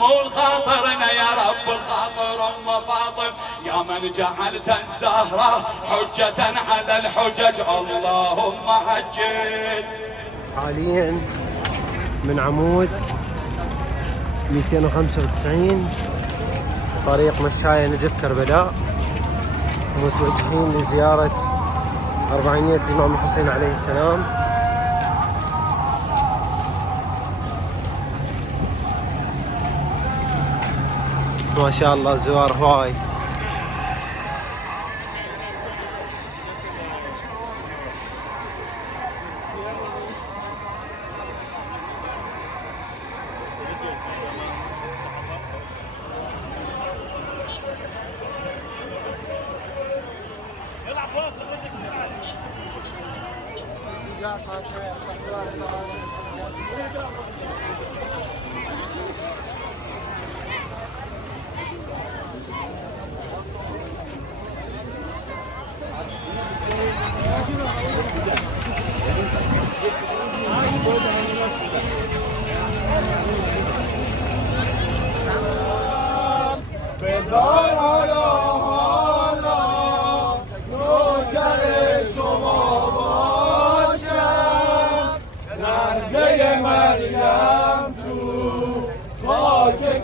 مو الخاطرنا يا رب الخاطر ام فاطم، يا من جعلت الزهرة حجة على الحجج اللهم عجل. حاليا من عمود 295 طريق مشاية نجف كربلاء، متوجهين لزيارة أربعينية الإمام الحسين عليه السلام. ما شاء الله زوار هواي.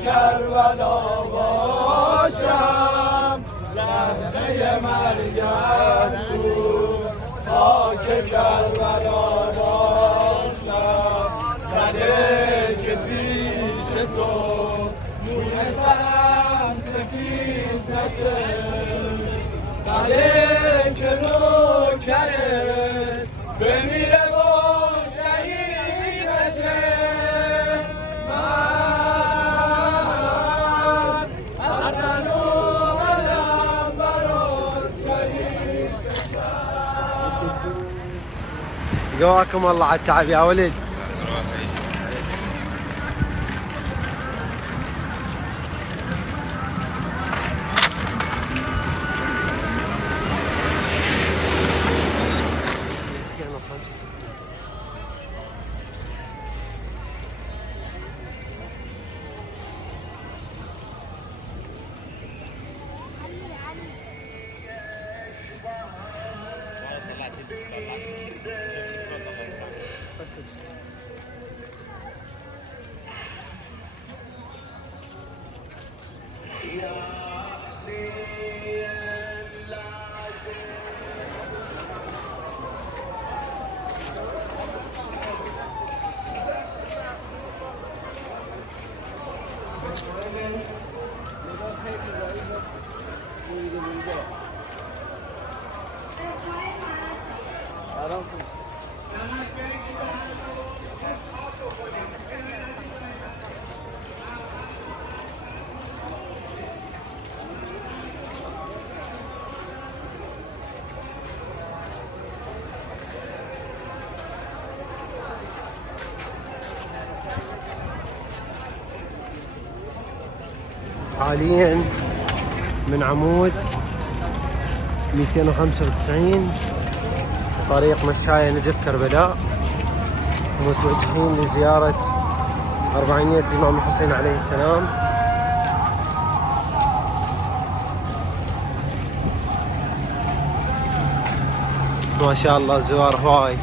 کربلا باشم، لحظه مرگم تو خاک کربلا باشم. بده که پیش تو نور سرم سفید نشه، بده که نوکرت بمیره و شهید نشه. قواكم الله على التعب يا ولد. حاليا من عمود 295 طريق مشاية نجف كربلاء، متوجهين لزيارة أربعينية الإمام الحسين عليه السلام. ما شاء الله زوار هواي.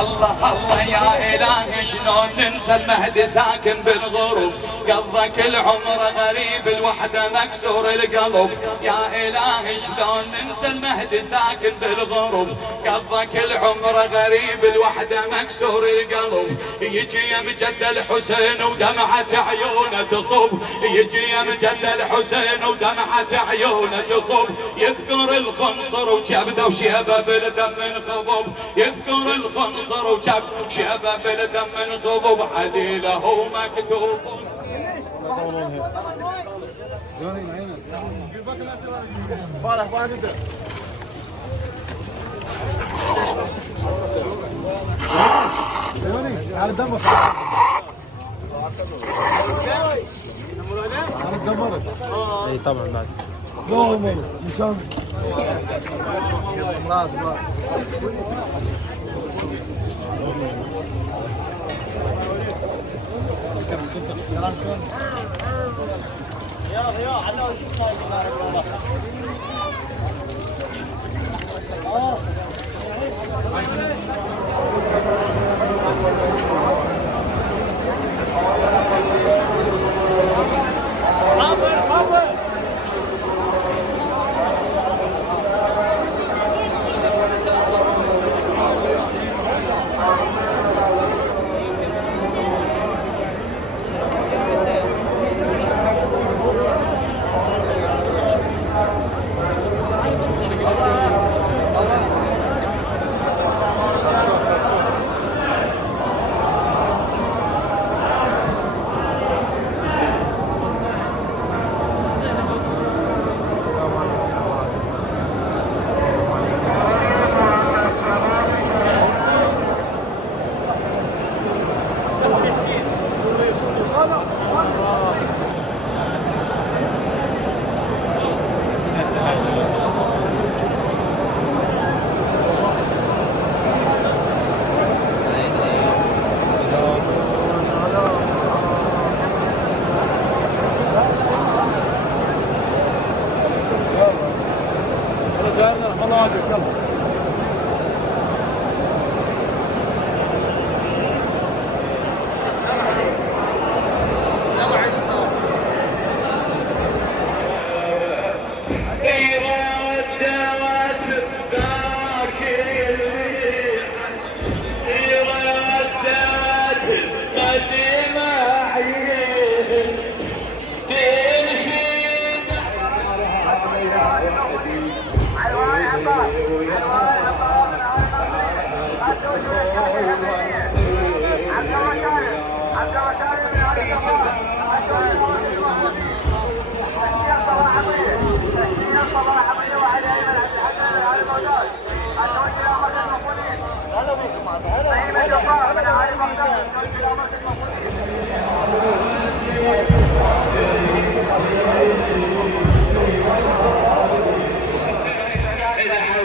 الله الله يا إلهي شلون ننسى المهدي ساكن بالغروب، قضى كل عمره غريب الوحدة مكسور القلب. يا إلهي شلون ننسى المهدي ساكن بالغروب، قضى كل عمره غريب الوحدة مكسور القلب. يجي مجد الحسين ودمعة عيونه تصب، يجي مجد الحسين ودمعة عيونه تصب. يذكر الخنصر وجبده وشيبه بالدم انخضب، يذكر الخنصر وجب شيبه بالدم انخضب. عديله مكتوب على دمك اي طبعا بعد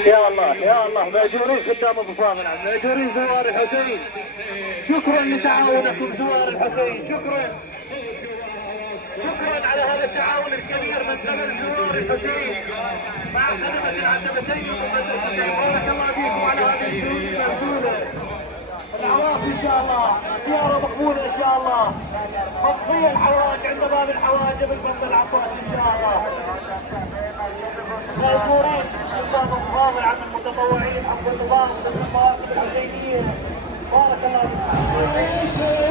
يا الله يا الله ماجورين خدام ابو فاضل، ماجورين زوار الحسين. شكرا لتعاونكم زوار الحسين، شكرا شكرا على هذا التعاون الكبير من قبل زوار الحسين مع خدمة العتبتين والمدرستين. بارك الله فيكم على هذه الجهود المبذولة. العواف ان شاء الله زيارة مقبولة ان شاء الله. مطفية الحوائج عند باب الحوائج بالفضل العباس ان شاء الله. مأجورين نظام مقابل عن المتطوعين حق النظام والمواقف الحسينية. بارك الله فيكم.